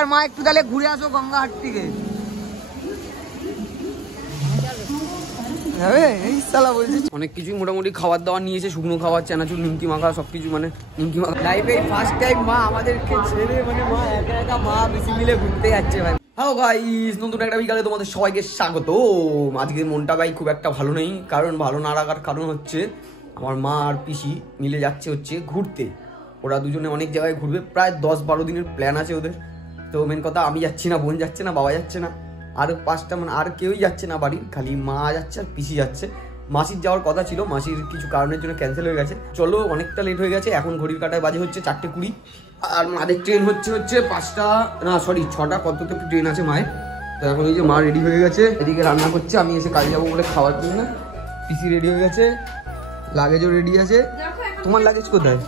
আর মা একটু তাহলে ঘুরে আসো গঙ্গাহাট থেকে। অনেক কিছুই মোটামুটি খাবার দাবার নিয়েছে, শুকনো খাবার, চানাচুর, নিমকি মাখা, সবকিছু মানে নিমকি মাখা। লাইফে ফার্স্ট টাইম মা আমাদেরকে ছেড়ে মানে মা একা একা মা বেশি মিলে ঘুরতে যাচ্ছে ভাই। হ্যালো গাইস, নতুন একটা বিকালে তোমাদের সবাইকে স্বাগত। আজকে মনটা ভাই খুব একটা ভালো নেই, কারণ ভালো না লাগার কারণ হচ্ছে আমার মা আর পিসি মিলে যাচ্ছে হচ্ছে ঘুরতে। ওরা দুজনে অনেক জায়গায় ঘুরবে, প্রায় 10-12 দিনের প্ল্যান আছে ওদের। তো মেন কথা আমি যাচ্ছি না, বোন যাচ্ছে না, বাবা যাচ্ছে না, আর 5টা মানে আর কেউই যাচ্ছে না বাড়ির, খালি মা যাচ্ছে আর পিসি যাচ্ছে। মাসির যাওয়ার কথা ছিল, মাসির কিছু কারণের জন্য ক্যান্সেল হয়ে গেছে। চলো, অনেকটা লেট হয়ে গেছে, এখন ঘড়ির কাঁটায় বাজে হচ্ছে 4:20, আর মাদের ট্রেন হচ্ছে 6টা কততে ট্রেন আছে মায়ের। তো এখন এই যে মা রেডি হয়ে গেছে, এদিকে রান্না করছে, আমি এসে কাজে যাবো বলে খাওয়ার জন্য। পিসি রেডি হয়ে গেছে, লাগেজও রেডি আছে। তোমার লাগেজ কোথায়?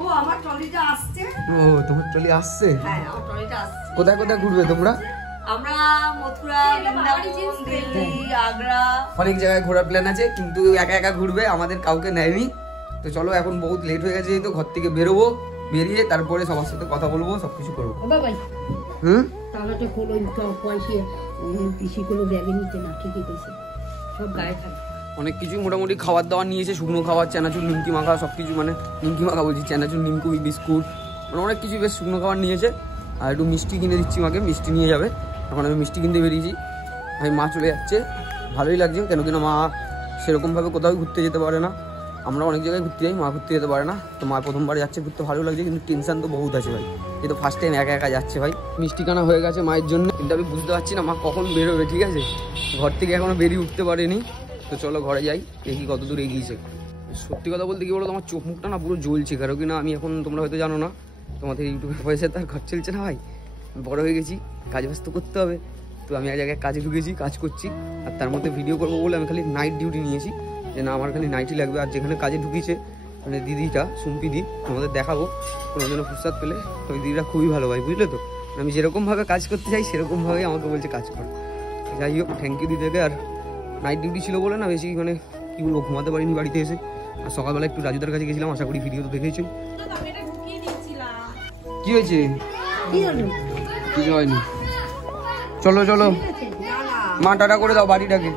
ও আমার ট্রলিটা আসছে। ও তোমার ট্রলি আসছে? হ্যাঁ, আমার ট্রলিটা আসছে। কোথায় কোথায় ঘুরবে তোমরা? আমরা মথুরা, বৃন্দাবন, দিল্লি, আগ্রা, অনেক জায়গায় ঘোরার প্ল্যান আছে, কিন্তু একা একা ঘুরবে, আমাদের কাউকে নেয়নি। তো চলো, এখন বহুত লেট হয়ে গেছে, তো ঘর থেকে বেরোবো, বেরিয়ে তারপরে সবার সাথে কথা বলবো, সবকিছু করবো। তাহলে হলো পয়সা পিসি কোনো ব্যাগে নিতে না, ঠিকই কইছে, সব গায়ে থাকে। অনেক কিছুই মোটামুটি খাবার দাবার নিয়েছে, শুকনো খাবার, চানাচুর, নিমকি মাখা, সবকিছু মানে নিমকি মাখা বলছি, চানাচুর, নিমকি, বিস্কুট, মানে অনেক কিছু বেশ শুকনো খাবার নিয়েছে। আর একটু মিষ্টি কিনে দিচ্ছি মাকে, মিষ্টি নিয়ে যাবে। এখন আমি মিষ্টি কিনতে বেরিয়েছি, আমি মা চলে যাচ্ছে, ভালোই লাগছে, কেন কিনা মা সেরকমভাবে কোথাও ঘুরতে যেতে পারে না। আমরা অনেক জায়গায় ঘুরতে যাই, মা ঘুরতে যেতে পারে না। তো মা প্রথমবার যাচ্ছে ঘুরতে, ভালো লাগছে, কিন্তু টেনশন তো বহুত আছে ভাই, এই তো ফার্স্ট টাইম একা একা যাচ্ছে ভাই। মিষ্টি কানা হয়ে গেছে মায়ের জন্য, কিন্তু আমি বুঝতে পারছি না মা কখন বেরোবে, ঠিক আছে? ঘর থেকে এখনো বেরিয়ে উঠতে পারেনি। তো চলো ঘরে যাই, দেখি কত দূর এগিয়েছে। সত্যি কথা বলতে কি বলো, তোমার চোখ মুখটা না পুরো জ্বলছে, কারণ কিনা আমি এখন, তোমরা হয়তো জানো না, তোমাদের ইউটিউবের পয়সা তার ঘর চলছে না ভাই, বড় হয়ে গেছি, কাজ ব্যস্ত করতে হবে। তো আমি এক জায়গায় কাজে ঢুকেছি, কাজ করছি, আর তার মধ্যে ভিডিও করবো বলে আমি খালি নাইট ডিউটি নিয়েছি, যে না আমার খালি নাইটই লাগবে। আর যেখানে কাজে ঢুকিয়েছে মানে দিদিটা, সুম্পিদি, তোমাদের দেখাবো কোনো জন্য ফুরসাদ পেলে। তো ওই দিদিটা খুবই ভালো ভাই, বুঝলে তো? আমি যেরকমভাবে কাজ করতে চাই সেরকমভাবেই আমাকে বলছে কাজ কর। যাই হোক, থ্যাংক ইউ দিদিকে। আর নাইট ডিউটি ছিল বলে না বেশি মানে কী বলবো, ঘুমাতে পারিনি বাড়িতে এসে। আর সকালবেলা একটু রাজুদার কাছে গেছিলাম, আশা করি ভিডিও তো দেখেছো। কি হয়েছে? কিছু হয়নি, চলো চলো মা, টাটা করে দাও বাড়িটাকে,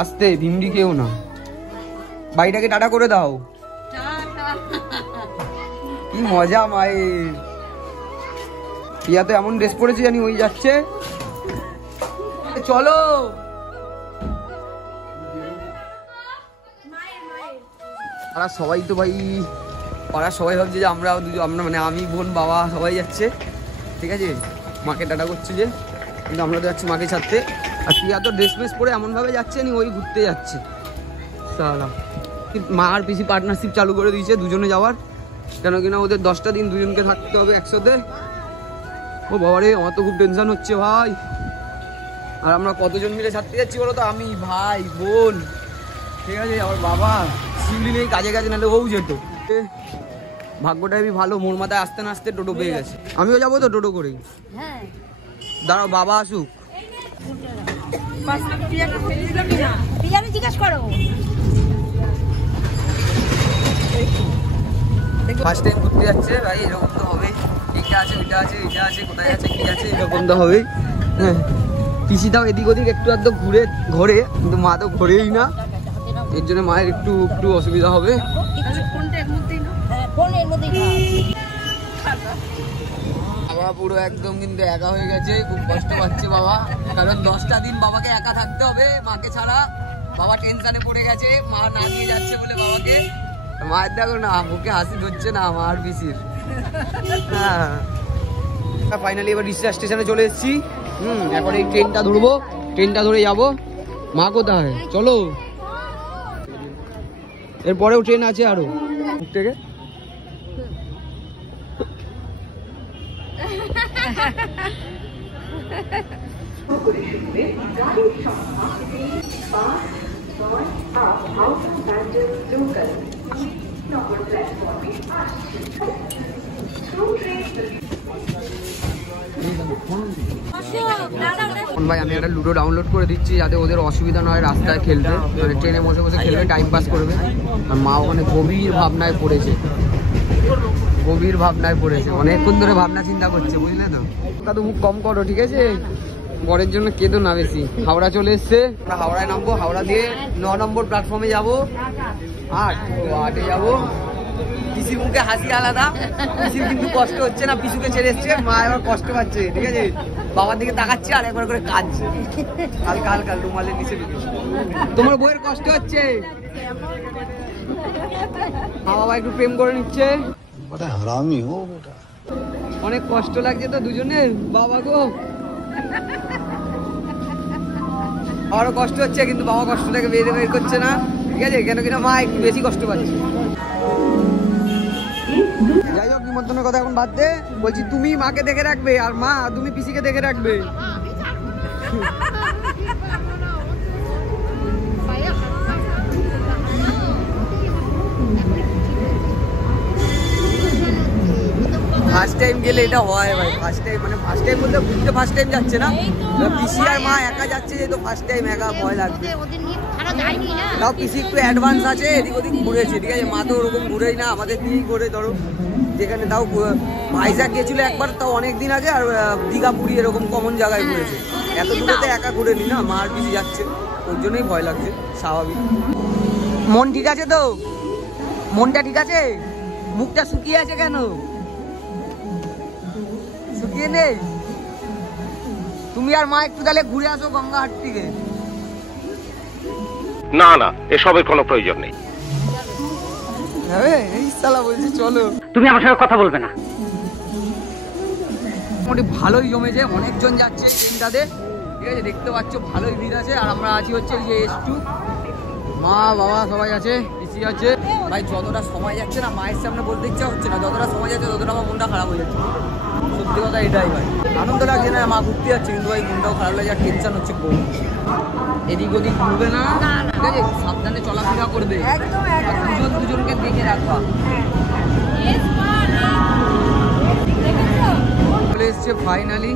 আসতে ভিমড়ি কেউ না, বাড়িটাকে টাটা করে দাও। কি মজা মায়ের, পিয়া তো এমন ড্রেস পরেছে জানি ওই যাচ্ছে। চলো, আর সবাই তো ভাই, পাড়ার সবাই ভাবছে যে আমরা মানে আমি, বোন, বাবা সবাই যাচ্ছে, ঠিক আছে? মাকে টাটা করছে যে, কিন্তু আমরা তো যাচ্ছি মাকে ছাড়তে। আর পিয়া তো ড্রেস ফ্রেস পরে এমনভাবে যাচ্ছে নি ওই ঘুরতে যাচ্ছে। সালাম, মা আর পিসি পার্টনারশিপ চালু করে দিয়েছে দুজনে যাওয়ার, কেন কিনা ওদের 10টা দিন দুজনকে থাকতে হবে একসাথে। ও বাবারে, আমার তো খুব টেনশন হচ্ছে ভাই। আর আমরা কতজন মিলে ছাড়তে যাচ্ছি বলো তো? আমি, ভাই, বোন, ঠিক আছে, আমার বাবা, শিউলি নেই কাজে কাজে, নাহলে ও যেত। ভাগ্যটা আমি ভালো, মোর মাথায় আসতে না আসতে টোটো পেয়ে গেছে। আমিও যাবো তো টোটো করেই। দাঁড়াও বাবা আসুক। জিজ্ঞাসা করো, ফার্স্ট টাইম ঘুরতে যাচ্ছে ভাই, এরকম তো হবেই। এটা আছে, ওইটা আছে, এটা আছে, কোথায় আছে, কি আছে, এরকম তো হবেই। হ্যাঁ, পিসিটাও এদিক ওদিক একটু আধটু ঘোরে, কিন্তু মা তো ঘোরেই না, এর জন্য মায়ের একটু অসুবিধা হবে। বাবা পুরো একদম কিন্তু একা হয়ে গেছে, খুব কষ্ট পাচ্ছে বাবা, কারণ 10টা দিন বাবাকে একা থাকতে হবে মাকে ছাড়া। বাবা টেনশনে পড়ে গেছে, মা না নিয়ে যাচ্ছে বলে বাবাকে। মায়ের দেখো না, মুখে হাসি ধরছে না আমার পিসির। হ্যাঁ, ফাইনালি এবার রিসা স্টেশনে চলে এসেছি। এখন এই ট্রেনটা ধরবো, ট্রেনটা ধরে যাবো। মা কোথায়? চলো, এরপরেও ট্রেন আছে আরো থেকে। ভাই আমি একটা লুডো ডাউনলোড করে দিচ্ছি, যাতে ওদের অসুবিধা না হয় রাস্তায় খেলবে, মানে ট্রেনে বসে বসে খেলবে, টাইম পাস করবে। আর মা ওখানে গভীর ভাবনায় পড়েছে। গভীর ভাবনায় পড়েছে, অনেকক্ষণ ধরে ভাবনা চিন্তা করছে, বুঝলে তো। দাদু মুখ কম করো, ঠিক আছে? বরের জন্য কেঁদো না বেশি। হাওড়া চলে এসছে, আমরা হাওড়ায় নামবো, হাওড়া দিয়ে 9 নম্বর প্ল্যাটফর্মে যাবো, 8-এ যাবো। পিসির মুখে হাসি আলাদা, পিসির কিন্তু কষ্ট হচ্ছে না, পিসুকে ছেড়ে এসছে, মা এবার কষ্ট পাচ্ছে, ঠিক আছে? বাবার দিকে তাকাচ্ছে আর একবার করে কাঁদছে, হালকা হালকা রুমালের নিচে ঢুকে। তোমার বউয়ের কষ্ট হচ্ছে, মা বাবা একটু প্রেম করে নিচ্ছে, অনেক কষ্ট লাগছে তো দুজনের, বাবা গো। আমারও কষ্ট হচ্ছে, কিন্তু বাবা কষ্টটাকে বের করছে না, ঠিক আছে? কেন কিনা মা একটু বেশি কষ্ট পাচ্ছে। যাই হোক, নিমন্ত্রণের কথা এখন বাদ দে, বলছি তুমি মাকে দেখে রাখবে, আর মা তুমি পিসিকে দেখে রাখবে। ফার্স্ট টাইম গেলে এটা হয় ভাই, ফার্স্ট টাইম মানে ফার্স্ট টাইম বলতে ঘুরতে ফার্স্ট টাইম যাচ্ছে না, পিসি আর মা একা যাচ্ছে, যেহেতু ফার্স্ট টাইম একা ভয় লাগবে। তাও পিসি একটু অ্যাডভান্স আছে, এদিক ওদিক ঘুরেছে, ঠিক আছে? মা তো ওরকম ঘুরেই না, আমাদের দিয়েই ঘুরে। ধরো যেখানে তাও ভাইজাগ গিয়েছিল একবার, তাও অনেক দিন আগে, আর দীঘা পুরী এরকম কমন জায়গায় ঘুরেছে। এত দূরে তো একা ঘুরে নি না, মা আর পিসি যাচ্ছে, ওর জন্যই ভয় লাগছে, স্বাভাবিক। মন ঠিক আছে তো? মনটা ঠিক আছে? মুখটা শুকিয়ে আছে কেন? শুকিয়ে নেই? তুমি আর মা একটু তাহলে ঘুরে আসো গঙ্গাহাট থেকে। না না, এসবের কোনো প্রয়োজন নেই। এই শালা বলছি চলো। তুমি আমার সঙ্গে কথা বলবে না। মোটামুটি ভালোই জমেছে, অনেকজন যাচ্ছে ট্রেনটাতে, ঠিক আছে? দেখতে পাচ্ছ ভালোই ভিড় আছে। আর আমরা আছি হচ্ছে এই যে S2, মা বাবা সবাই আছে, পিসি আছে। ভাই যতটা সময় যাচ্ছে না, মায়ের সামনে বলতে ইচ্ছা হচ্ছে না, যতটা সময় যাচ্ছে ততটা আমার মনটা খারাপ হয়ে যাচ্ছে। সত্যি কথা এটাই ভাই, আনন্দ লাগছে না, মা ঘুরতে যাচ্ছে, কিন্তু ভাই মনটাও খারাপ লাগে, আর টেনশন হচ্ছে বহু। এদিক ওদিক ঘুরবে না, ঠিক আছে? সাবধানে চলাফেরা করবে, আর দুজনকে দেখে রাখবা। চলে এসছে ফাইনালি,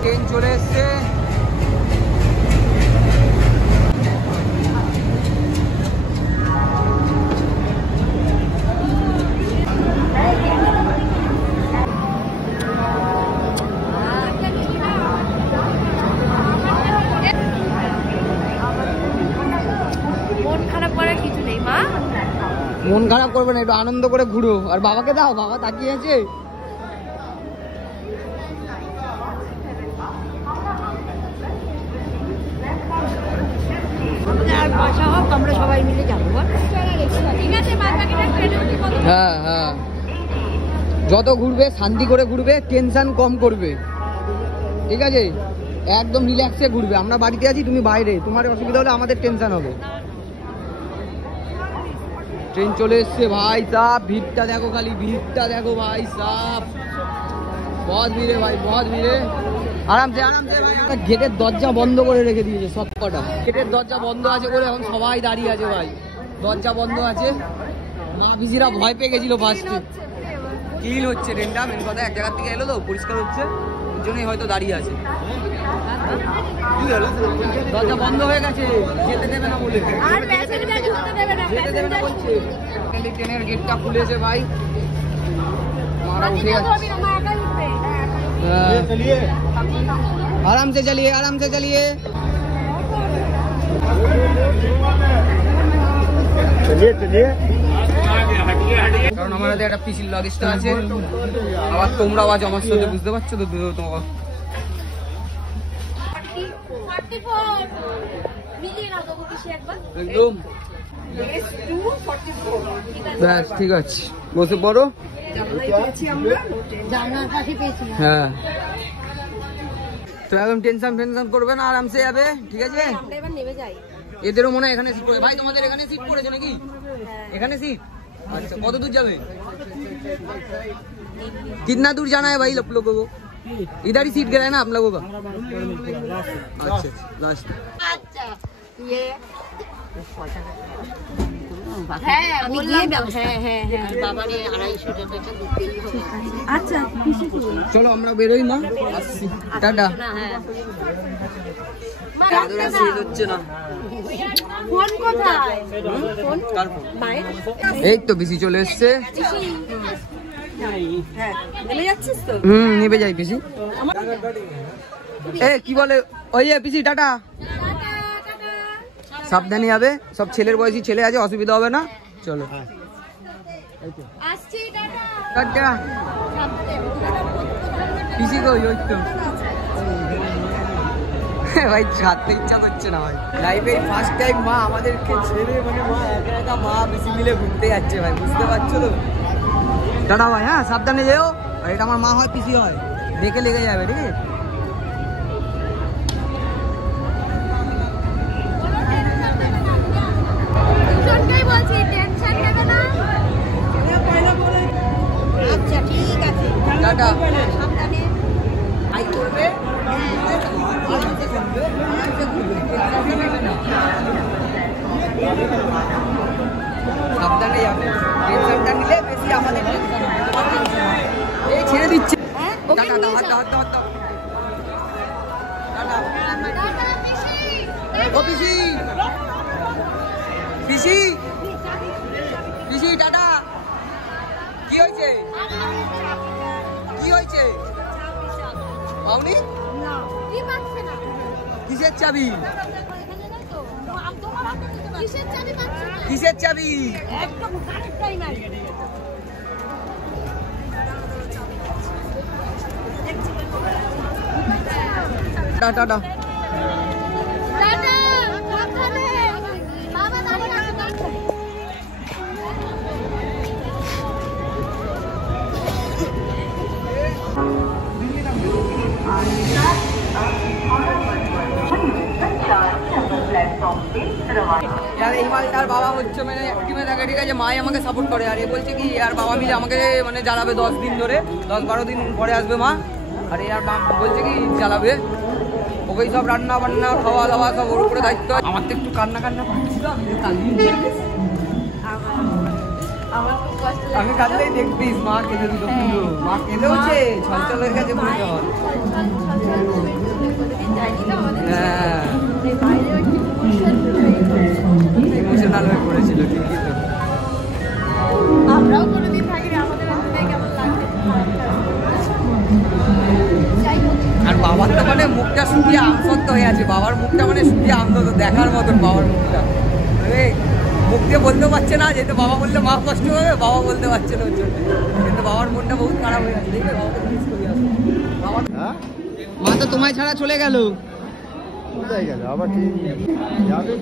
ট্রেন চলে এসছে। মন খারাপ করবে না, একটু আনন্দ করে ঘুরো। আর বাবাকে দাও, বাবা তাকিয়ে আছে। হ্যাঁ হ্যাঁ, যত ঘুরবে শান্তি করে ঘুরবে, টেনশন কম করবে, ঠিক আছে? একদম রিল্যাক্সে ঘুরবে। আমরা বাড়িতে আছি, তুমি বাইরে, তোমার অসুবিধা হলে আমাদের টেনশন হবে। ট্রেন চলে এসছে ভাই সাহ, ভিড়টা দেখো, খালি ভিড়টা দেখো ভাই সাহ, বহুত ভিড়ে ভাই, বহুত ভিড়ে। আরামসে আরামসে ভাই। গেটের দরজা বন্ধ করে রেখে দিয়েছে সব কটা, গেটের দরজা বন্ধ আছে বলে এখন সবাই দাঁড়িয়ে আছে ভাই, দরজা বন্ধ আছে। মা পিসিরা ভয় পেয়ে গেছিল ফার্স্টে। ক্লিন হচ্ছে ট্রেনটা, মেন কথা, এক জায়গার থেকে এলো তো, পরিষ্কার হচ্ছে, ওর জন্যই হয়তো দাঁড়িয়ে আছে। দরজা বন্ধ হয়ে গেছে, যেতে দেবে না বলে, যেতে দেবে না বলছে। ট্রেনের গেটটা খুলেছে ভাই, মারা উঠে যাচ্ছে। आराम से चलिए, आराम से चलिए, चलिए चलिए। কারণ আমাদের একটা পিসির লগেজটা আছে, আবার তোমরা আওয়াজ আমার সাথে, বুঝতে পারছো তো? তোমার একদম ব্যাস, ঠিক আছে, বসে পড়ো। হ্যাঁ, তো একদম টেনশন করবে না, আরামসে যাবে, ঠিক আছে? এদেরও মনে হয় এখানে সিট পড়ে। ভাই তোমাদের এখানে সিট পড়েছে নাকি? এখানে সিট, अच्छा। কত দূর যাবে? कितना दूर जाना है भाई आप लोगों को? इधर ही सीट गिरा है ना आप लोगों का? अच्छा, लास्ट। अच्छा, ये আচ্ছা, চলো আমরা বেরোই। মা আসছি, টাটা। এই তো পিসি চলে এসছে, নেমে যাচ্ছিস তো? নেবে যাই পিসি। এ কি বলে ওই পিসি টাটা, সাবধানে যাবে, সব ছেলের বয়সী ছেলে আছে, অসুবিধা হবে না, চলো টাটা। পিসি কই? ওই তো ভাই ছাড়তে ইচ্ছা করছে না ভাই। লাইফে ফার্স্ট টাইম মা আমাদেরকে ছেড়ে, মানে মা একা একা মা পিসি মিলে ঘুরতে যাচ্ছে ভাই, বুঝতে পারছো তো? টাটা ভাই, হ্যাঁ সাবধানে যেও। আর এটা আমার মা হয় পিসি হয়, দেখে লেগে যাবে, ঠিক আছে? আচ্ছা ঠিক আছে, টাটা। সাবধানে। হাই করবে, সাবধানে যাবে, টেনশনটা নিলে বেশি আমাদের এই ছেড়ে দিচ্ছে। Tata, tata, tata, tata. ও পিসি, পিসি, পিসি টাটা। কি হয়েছে? কি হয়েছে? পাওনি? কিসের চাবি? কিসের চাবি? Tata, tata. এই মালটার বাবা হচ্ছে মানে টিমে থাকে, ঠিক আছে, মাই আমাকে সাপোর্ট করে। আর এ বলছে কি আর বাবা মিলে আমাকে মানে জ্বালাবে 10 দিন ধরে, 10-12 দিন পরে আসবে মা। আর আর বলছে কি জ্বালাবে ওকেই, সব রান্না বান্না খাওয়া দাওয়া সব ওর উপরে দায়িত্ব। আমার তো একটু কান্না কান্না করছিল, আমি কাঁদলেই দেখতিস মা কেঁদে দিল, কিন্তু মা কেঁদেওছে, ছলছল হয়ে গেছে পুরো জল। হ্যাঁ ইমোশনাল হয়ে পড়েছিল ঠিকই তো। আমরাও কোনোদিন থাকিনি, আমাদের কেমন লাগবে। আর বাবার তো মানে মুখটা শুকিয়ে আমসত্ব হয়ে আছে, বাবার মুখটা মানে শুকিয়ে আমসত্ব দেখার মতন বাবার মুখটা। মুখ দিয়ে বলতে পারছে না, যেহেতু বাবা বললে মা কষ্ট হবে, বাবা বলতে পারছে না ওর জন্য, কিন্তু বাবার মনটা বহুত খারাপ হয়ে আছে। দেখবে বাবাকে মিস করি আসলে। মা তো তোমায় ছাড়া চলে গেল। কোথায় গেল আবার? ঠিক যাবে।